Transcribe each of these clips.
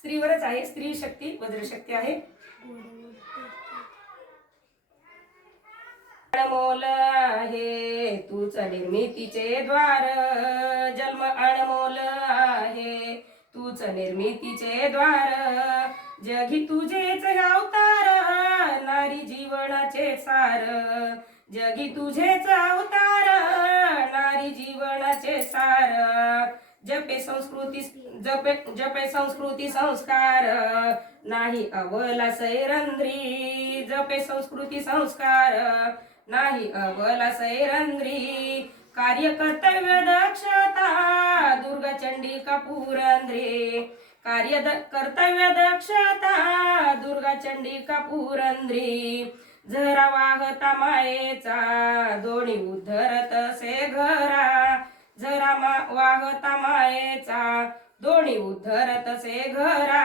स्त्रीवरच आहे. स्त्री शक्ती वज्रशक्ती आहे. अनमोल आहे तूच निर्मितीचे द्वार, जन्म अनमोल आहे तूच निर्मितीचे द्वार, जगी तुझेच अवतार नारी जीवनाचे सार, जगी तुझेच अवतार नारी जीवनाचे सार, जपे संस्कृती संस्कार नाही अवला सैरंद्री, जपे संस्कृती संस्कार नाही अवला सैरंद्री, कार्य कर्तव्य दक्षता दुर्गा चंडिका पुरंद्री, कर्तव्य दक्षता दुर्गा चंडिका पुरंद्री, झरा वाहता मायेचा दोणी उद्धरत से घरा, झरा वाहता मायेचा दोणी उद्धरत से घरा,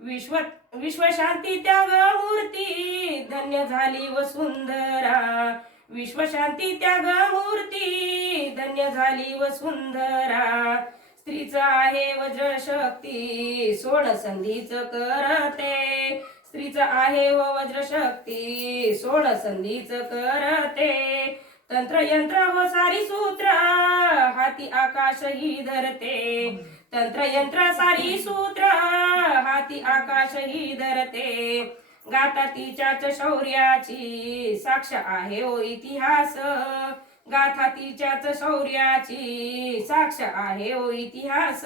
विश्वशांती त्याग मूर्ती धन्य झाली वसुंधरा, विश्वशांती त्याग मूर्ती धन्य झाली वसुंधरा, स्त्रीचं आहे वज्रशक्ती सोड संधीच करते, स्त्रीचं आहे व वज्रशक्ती सोड संधीच करते, तंत्र यंत्र व सारी सूत्र हाती आकाश ही धरते, तंत्र यंत्र सारी सूत्र हाती आकाश ही धरते, गाथा तिच्याच शौर्याची साक्ष आहे ओ इतिहास, गाथा तिच्याच शौर्याची साक्ष आहे ओ इतिहास,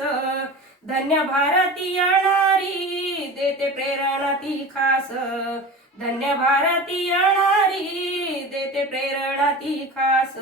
धन्य भारतीय नारी देते प्रेरणा ती खास, धन्य भारतीय नारी देते प्रेरणा ती खास.